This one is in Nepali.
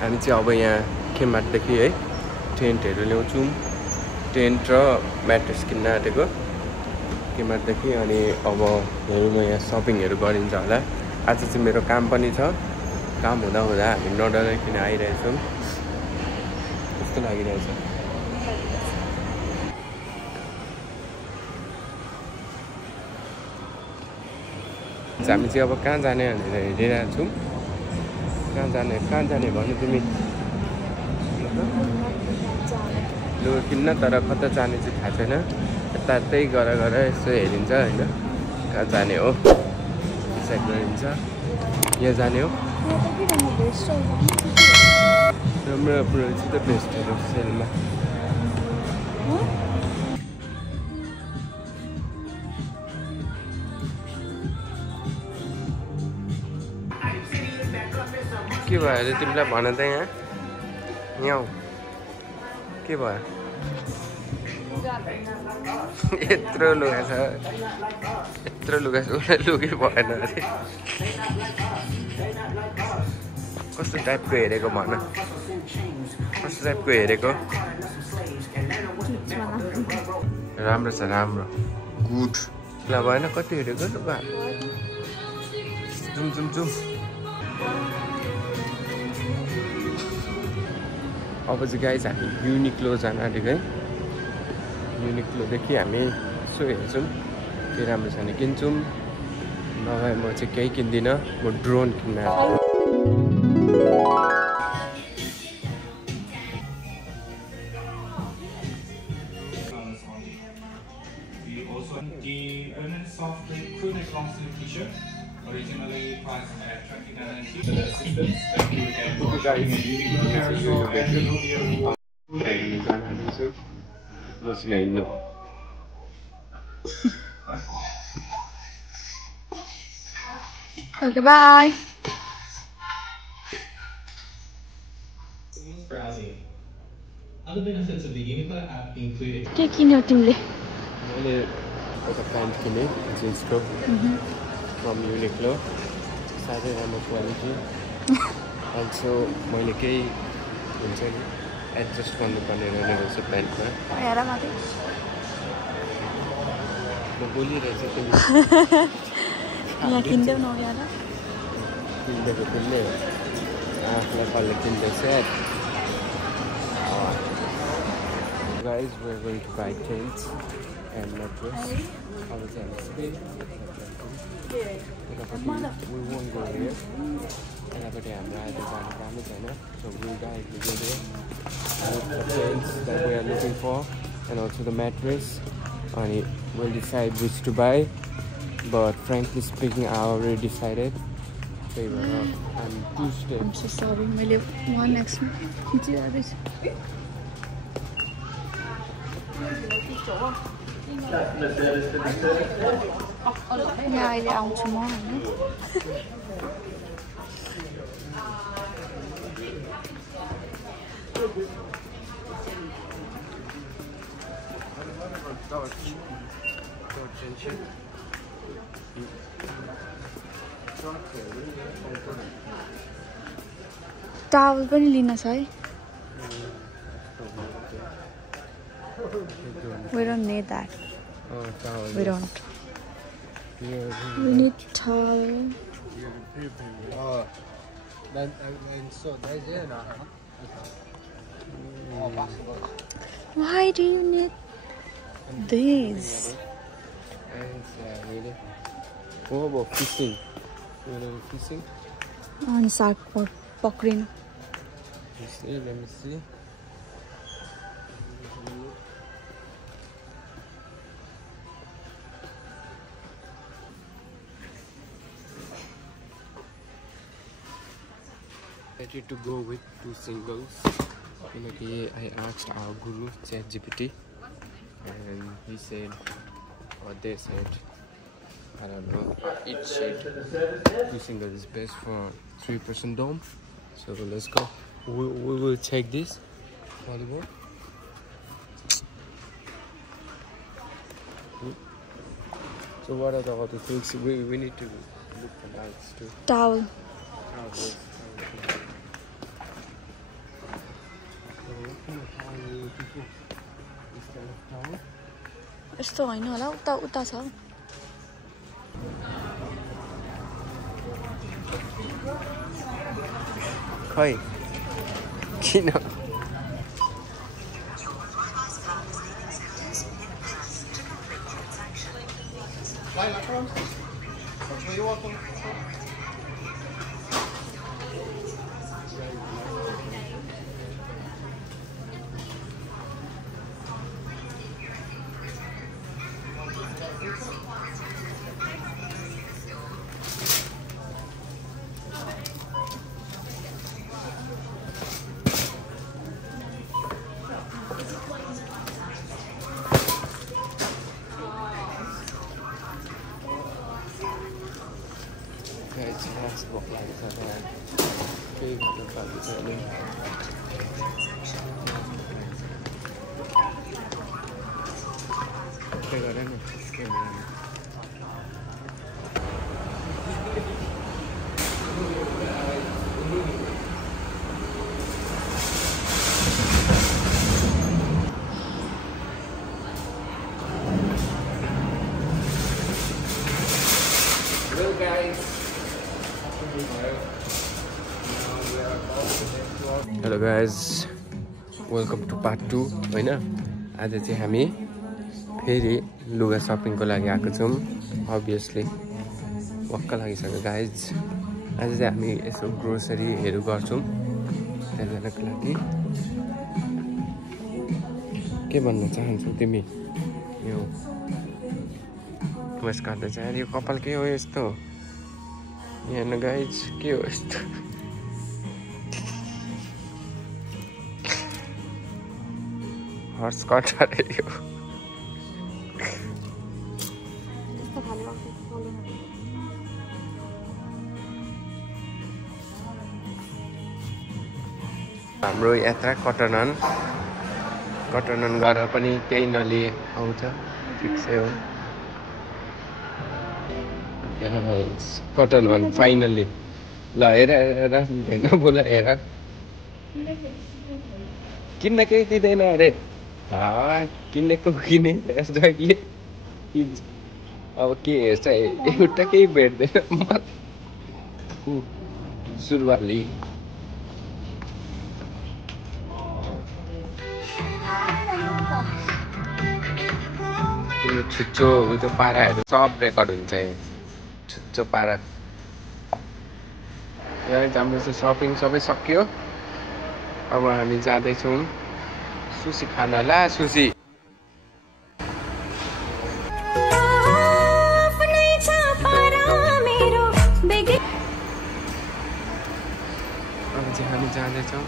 हामी चाहिँ अब यहाँ केमार्टदेखि है टेन्टहरू ल्याउँछौँ। टेन्ट र म्याट्रेस किन्न आँटेको केमार्टदेखि। अनि अब हेरौँ न यहाँ सपिङहरू गरिन्छ होला। आज चाहिँ मेरो काम पनि छ। काम हुँदा हुँदा हामी नडराइकन आइरहेछौँ जस्तो लागिरहेछ। हामी चाहिँ अब कहाँ जाने भनेर हेरिरहेको छौँ। कहाँ जाने भन्नु तिमी? लु किन्न, तर कता जाने चाहिँ थाहा छैन। यतै गर यसो हेरिन्छ होइन, कहाँ जाने हो डिसाइड गरिन्छ। यहाँ जाने हो। राम्रो रहेछ त बेस्टहरू सेलमा। के भयो अरे तिमीलाई भन त यहाँ के भयो? यत्रो लुगा छ, उसलाई लुगै भएन अरे। कस्तो टाइपको हेरेको भन, कस्तो टाइपको हेरेको? राम्रो छ, राम्रो, गुड। ल भएन, कति हेरेको लुगा? जुम अब चाहिँ गाइज हामी युनिक्लो जान आँटेको है। युनिक्लोदेखि हामी यसो हेर्छौँ के राम्रो छ भने किन्छौँ, नभए म चाहिँ केही किन्दिनँ। म ड्रोन किन्न आँटेको। Originally priced at $29.90. Okay, bye. Browsing. Other benefits of the Uniqlo app include के किन्यौ तिमीले? मैले एउटा प्यान्ट किनेँ जिन्सको फ्रम युनिक्लो। साह्रै राम्रो क्वालिटी। अल्सो मैले केही हुन्छ नि एडजस्ट गर्नुपर्ने रहेछ प्यान्टमा। हेर माथि म बोलिरहेछु तिमी यहाँ किन्देऊ न यार। किन्देको किन्ने आफूलाई कसले किन्दैछ। Guys, we're going to buy tents and mattress. I was at Spain. We won't go here. And after that, I'm riding down the China. So we'll directly go there. Look the tents that we are looking for, and also the mattress. And we'll decide which to buy. But frankly speaking, I already decided. I'm Tuesday. I'm so sorry. मैले one next खिचिरहेको छु। यहाँ अहिले आउँछु म होइन। टावल पनि लिन छ है। We don't need that. Oh, towel. We don't. Yeah, We need towel. oh, so that's it now. Why do you need this? Really? What about fishing? You want to go fishing? On shark पक्रिनु। Let me see. Ready to go with 2 singles. I asked our guru ChatGPT, and he said, or they said, I don't know, each shade 2 singles is best for 3% dome. So let's go. We will check this volleyball. So what are the other things we need to look for lights too? Towel. यस्तो होइन होला उता उता छ खै किन Guys, walk like that. Okay, the front is running. Okay, got it. Hello guys. Hello guys, welcome to part 2 हैन आज चाहिँ हामी फेरि लुगा शपिङको लागि आएको छौं obviously वक्क लागिसक्यो गाइज आज चाहिँ हामी यसो ग्रोसरीहरु गर्छौं त्यसैको लागि के भन्न चाहन्छौ तिमी यो मस गर्दै चाहिँ यो कपाल के हो यस्तो यहाँ गाइज के हो यस्तो हर्स कट यो हाम्रो यात्रा कटनन गरेर पनि केही नलिए आउँछ फिक्सै हो कटनन फाइनली ल हेर हैन बोला हेर किन्न केही दिँदैन अरे किनेको किने जहिले अब के हेर्छ एउटा केही भेट्दैन सुरुवाली छुच्चो त्यो पाराहरू सब रेकर्ड हुन्छ छुच्चो पारा हाम्रो चाहिँ सपिङ सबै सकियो अब हामी जाँदैछौँ सुसी खान ला सुसी अब चाहिँ हामी जाँदैछौँ